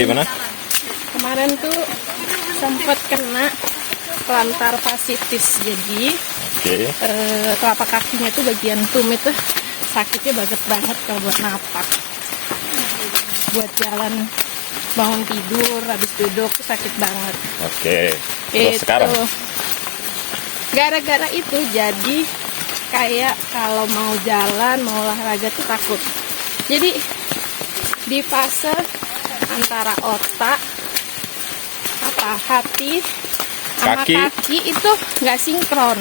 Gimana? Kemarin tuh sempat kena plantar fasciitis, jadi telapak kakinya tuh bagian tumit tuh sakitnya banget kalau buat napak, buat jalan, bangun tidur, habis duduk tuh sakit banget. Terus sekarang? Gara-gara itu jadi kayak kalau mau jalan, mau olahraga tuh takut. Jadi di fase antara otak, hati sama kaki itu nggak sinkron.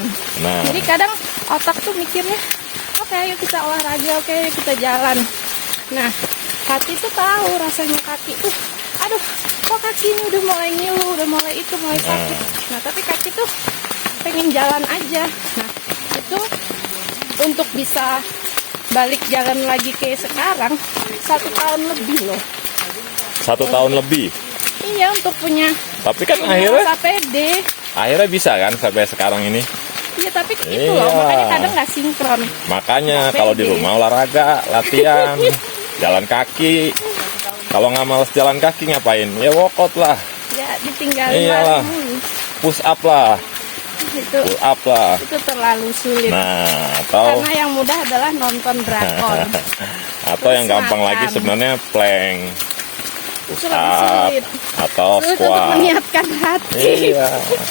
Jadi kadang otak tuh mikirnya oke, ayo kita olahraga, oke, ayo kita jalan. Nah, hati tuh tahu rasanya kaki tuh, aduh, kok kakinya udah mulai ngilu, udah mulai sakit. Nah, tapi kaki tuh pengen jalan aja. Nah, itu untuk bisa balik jalan lagi kayak sekarang 1 tahun lebih loh. 1 tahun lebih? Iya, untuk punya. Tapi kan akhirnya pede. Akhirnya bisa kan sampai sekarang ini? Iya, tapi itu loh, makanya kadang nggak sinkron. Makanya kalau di rumah olahraga, latihan, jalan kaki. Kalau nggak males jalan kaki ngapain? Ya workout lah. Ya ditinggalin. Iyalah. Push up lah. Itu pull up lah. Itu terlalu sulit. Nah, atau karena yang mudah adalah nonton drakor. Atau yang gampang lagi sebenarnya plank, push up, atau sulit squat. Untuk menyiapkan hati. Iya,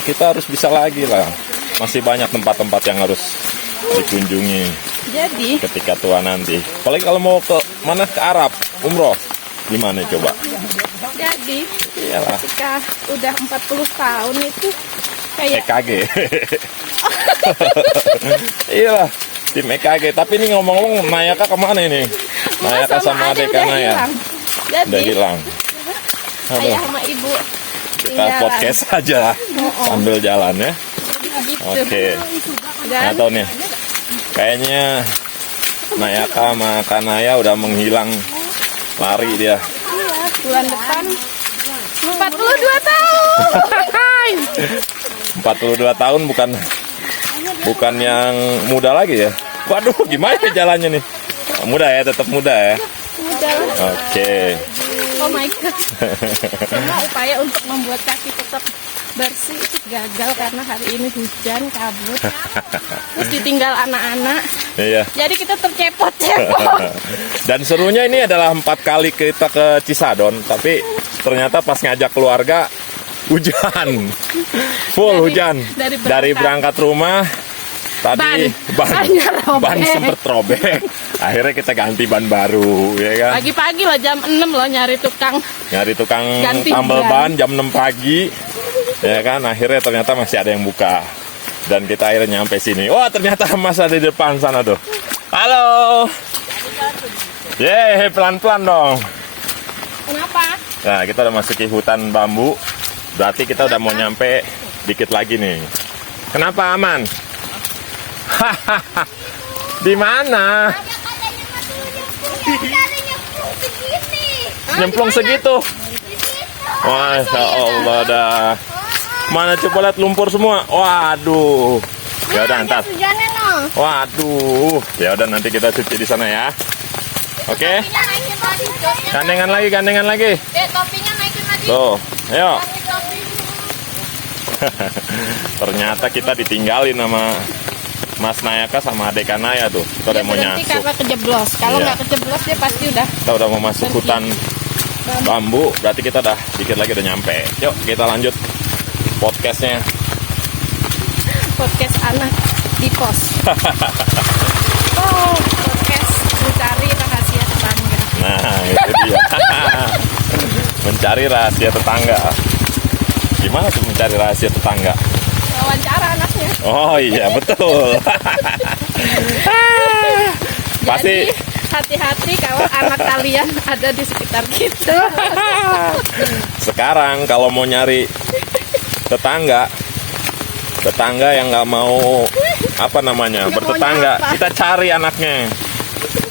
kita harus bisa lagi lah. Masih banyak tempat-tempat yang harus dikunjungi. Jadi ketika tua nanti. Apalagi kalau mau ke mana, ke Arab, umroh, gimana coba? Jadi iyalah, ketika udah 40 tahun itu kayak EKG. Iyalah, tim EKG. Tapi ini ngomong-ngomong, Nayaka kemana ini? Nayaka sama adek Naya udah hilang. Ayah sama ibu kita podcast aja sambil jalan ya. Gitu. Nggak tahu nih, kayaknya Nayaka sama Kanaya udah menghilang, lari dia. Bulan depan 42 tahun. 42 tahun bukan yang muda lagi ya. Waduh, gimana jalannya nih? Muda ya, tetap muda ya. Muda. Oh my god. Semua upaya untuk membuat kaki tetap bersih itu gagal karena hari ini hujan, kabut. Terus ditinggal anak-anak. Iya. Jadi kita tercepot-cepot. Dan serunya ini adalah 4 kali kita ke Cisadon, tapi ternyata pas ngajak keluarga hujan. Full hujan. Dari berangkat rumah tadi ban sempet robek. Akhirnya kita ganti ban baru, ya kan? Pagi-pagi lah jam 6 loh nyari tukang tambal ban jam 6 pagi. Ya kan, akhirnya ternyata masih ada yang buka. Dan kita akhirnya nyampe sini. Wah, ternyata Mas ada di depan sana tuh. Halo. Yeay, pelan-pelan dong. Kenapa? Nah, kita udah masuki hutan bambu. Berarti kita udah mau nyampe dikit lagi nih. Kenapa aman? Di mana? Nyemplung segitu. Masya Allah dah. Mana coba lihat lumpur semua. Waduh. Ya udah ntar. Waduh. Ya udah nanti kita cuci di sana ya. Oke. Gandengan lagi. Topinya naikin lagi. Tuh, ayo. Ternyata kita ditinggalin sama Mas Nayaka sama adek Naya tuh. Kita udah mau nyasuk. Karena kejeblos. Kalau nggak kejeblos dia pasti udah. Kita udah mau masuk hutan bambu. Berarti kita udah dikit lagi udah nyampe. Yuk kita lanjut podcastnya. Podcast anak di pos. Podcast mencari rahasia tetangga. Nah itu dia. Mencari rahasia tetangga. Gimana tuh mencari rahasia tetangga? Wawancara anaknya. Oh iya betul. Pasti. Hati-hati kalau anak kalian ada di sekitar kita. Sekarang kalau mau nyari tetangga yang nggak mau bertetangga, kita cari anaknya,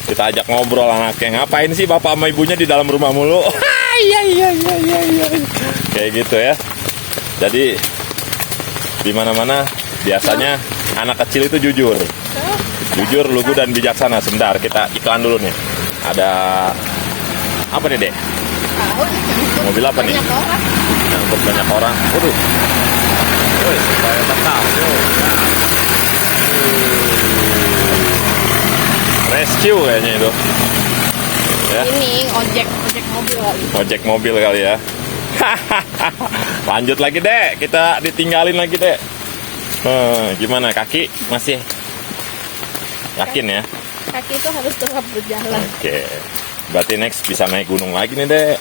kita ajak ngobrol anaknya. Ngapain sih bapak sama ibunya di dalam rumah mulu? Iya. Kayak gitu ya. Jadi di mana-mana biasanya anak kecil itu jujur, lugu dan bijaksana. Sebentar, kita iklan dulu nih. Ada apa nih, Dek? tahu nih. Mobil apa nih? Banyak orang. Ngangkut banyak orang. Waduh. Woi, supaya tetap. Nah. Rescue kayaknya itu. Ya. Ini ojek mobil kali. Ojek mobil kali ya. Lanjut lagi, Dek. Kita ditinggalin lagi, Dek. Gimana kaki? Masih yakin ya? Kaki itu harus tetap berjalan. Oke. Berarti next bisa naik gunung lagi nih, Dek.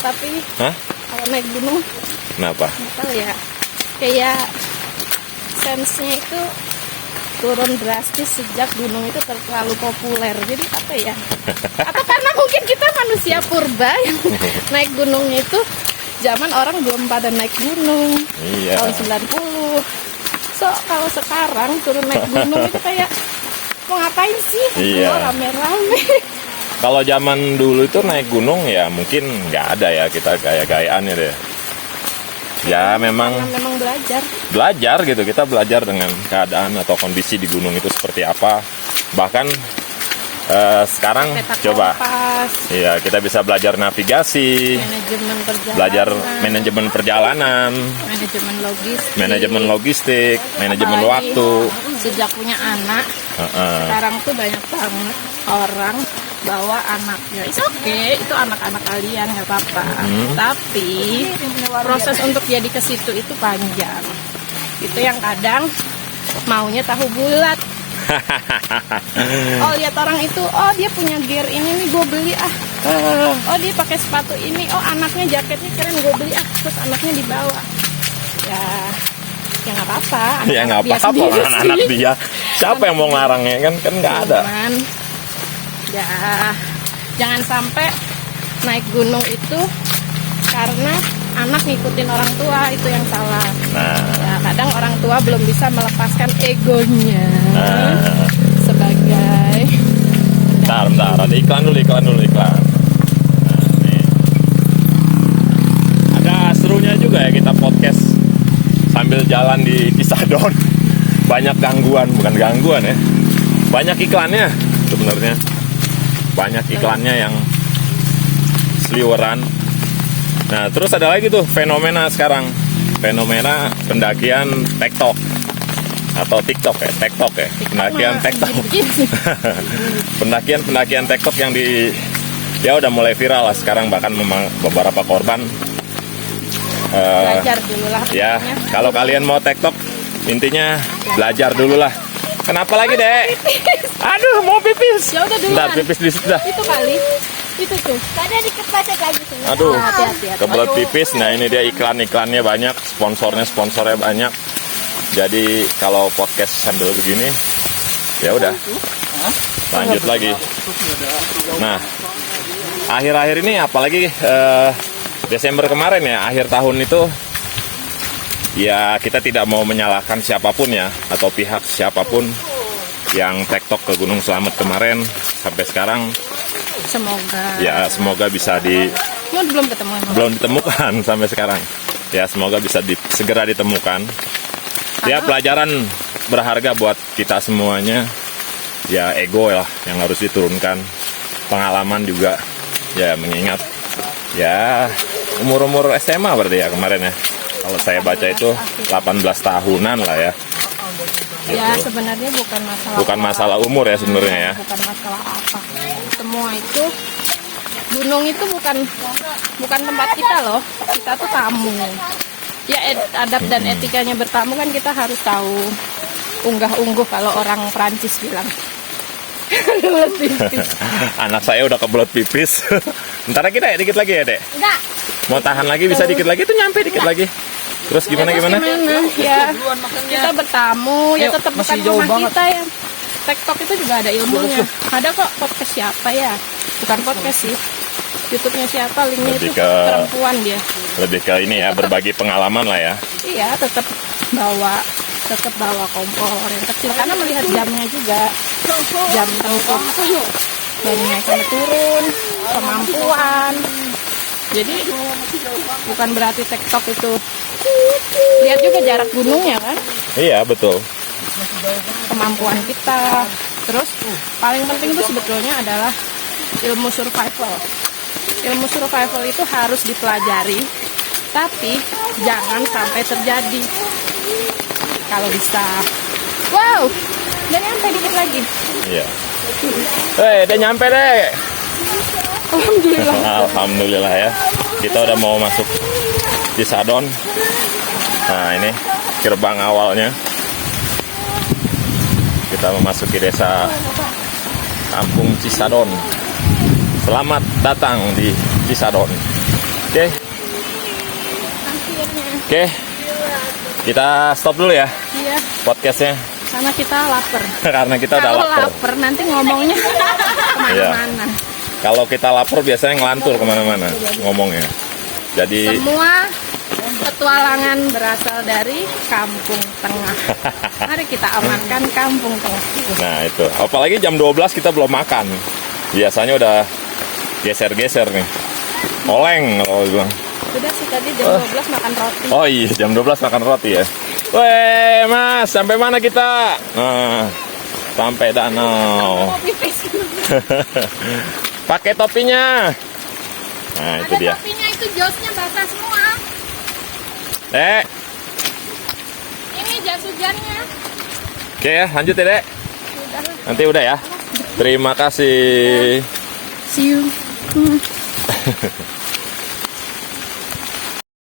Tapi Hah? kalau naik gunung, Kenapa? nggak tahu ya. Kayak sense-nya itu turun drastis sejak gunung itu terlalu populer. Jadi apa ya? Atau karena mungkin kita manusia purba yang naik gunungnya itu zaman orang belum pada naik gunung. Iya. Tahun 90. So, kalau sekarang turun naik gunung itu kayak mau ngapain sih? Iya. Mau rame-rame. Kalau zaman dulu itu naik gunung ya mungkin nggak ada ya kita gaya-gayaannya deh. Ya memang Karena memang belajar gitu, kita belajar dengan keadaan atau kondisi di gunung itu seperti apa. Bahkan sekarang peta coba kompas, iya kita bisa belajar navigasi, manajemen perjalanan, belajar manajemen perjalanan, manajemen logistik, manajemen Apalagi waktu. Sejak punya anak, sekarang tuh banyak banget orang bawa anaknya. It's okay, itu anak-anak kalian nggak apa-apa. Tapi proses untuk jadi ke situ itu panjang. Itu yang kadang maunya tahu bulat. Oh lihat orang itu, oh dia punya gear ini nih, gue beli ah. Oh dia pakai sepatu ini, oh anaknya jaketnya keren, gue beli ah. Terus anaknya dibawa. Ya nggak apa-apa. Ya nggak apa-apa anak-anak dia. Siapa yang mau ngelarangnya kan nggak ada. Cuman, ya jangan sampai naik gunung itu karena anak ngikutin orang tua, itu yang salah. Nah, Ya, kadang orang tua belum bisa melepaskan egonya nah. sebagai Bentar, ada iklan dulu. Nah, nih. Ada serunya juga ya kita podcast sambil jalan di Cisadon. Banyak bukan gangguan ya. Banyak iklannya sebenarnya. Banyak iklannya yang seliweran. Nah, terus ada lagi tuh fenomena sekarang. Fenomena pendakian TikTok atau TikTok ya, TikTok ya. Pendakian TikTok. Pendakian TikTok yang ya udah mulai viral lah sekarang, bahkan memang beberapa korban. belajar dulu lah. Ya, kalau kalian mau TikTok intinya belajar dulu lah. Kenapa lagi, Dek? Aduh, mau pipis. Ya udah duluan. Ntar pipis di situ dah. Itu kali. Itu tuh. Tadi dikepleset lagi tuh. Aduh, Hati-hati. kebelet pipis. Nah ini dia iklannya banyak, sponsornya banyak. Jadi kalau podcast sambil begini, ya udah, lanjut lagi. Nah, akhir-akhir ini apalagi Desember kemarin ya, akhir tahun itu, ya kita tidak mau menyalahkan siapapun ya, atau pihak siapapun yang TikTok ke Gunung Slamet kemarin sampai sekarang. Semoga bisa belum ditemukan sampai sekarang. Ya semoga bisa segera ditemukan. Ya pelajaran berharga buat kita semuanya. Ya ego lah yang harus diturunkan. Pengalaman juga. Ya mengingat ya umur SMA berarti ya kemarin ya. Kalau saya baca itu 18 tahunan lah ya. Gitu. Ya sebenarnya bukan masalah umur ya sebenarnya ya. Bukan masalah apa. Semua itu gunung itu bukan tempat kita loh. Kita tuh tamu. Ya adab dan etikanya bertamu kan kita harus tahu. Unggah-ungguh kalau orang Prancis bilang. Anak saya udah kebelet pipis. Ntar kita ya dikit lagi ya, Dek? Enggak. Mau tahan lagi bisa dikit lagi tuh nyampe dikit lagi. Terus gimana? Ya, kita bertamu, ya tetap bukan rumah kita ya. TikTok itu juga ada ilmunya. Ada kok podcast siapa ya? Bukan podcast sih. YouTube-nya siapa? Linknya Lebih itu perempuan dia. Lebih ke ini ya, berbagi pengalaman lah ya. Iya, tetap bawa kompor yang kecil karena melihat jamnya juga. Jam tempuh dari naik sampai turun, kemampuan. Jadi bukan berarti TikTok itu. Lihat juga jarak gunungnya kan? Iya, betul. Kemampuan kita. Terus paling penting itu sebetulnya adalah ilmu survival. ilmu survival itu harus dipelajari, tapi jangan sampai terjadi. Kalau bisa. Wow, udah nyampe dikit lagi. Iya. Udah nyampe deh. Alhamdulillah. Alhamdulillah ya. Kita udah mau masuk Cisadon. Nah, ini gerbang awalnya. Kita memasuki desa Kampung Cisadon. Selamat datang di Cisadon. Oke. Oke. Kita stop dulu ya Iya, podcastnya. karena kita lapar. Karena kita udah Kalau lapar. lapar nanti ngomongnya kemana-mana. Kalau kita lapar biasanya ngelantur kemana-mana ngomongnya. Jadi Semua petualangan berasal dari Kampung Tengah. Mari kita amankan Kampung Tengah. nah itu. Apalagi jam 12 kita belum makan. Biasanya udah geser-geser nih. Oleng kalau bilang. Udah sih tadi jam 12 makan roti. Oh iya, jam 12 makan roti ya. Weh, Mas, sampai mana kita? Nah, sampai danau. Mau pipis. Pakai topinya. Nah, itu Ada dia. topinya, itu josnya basah semua. Ini jas hujannya. Oke ya, lanjut ya, Dek. Udah. Nanti udah ya. Terima kasih. See you.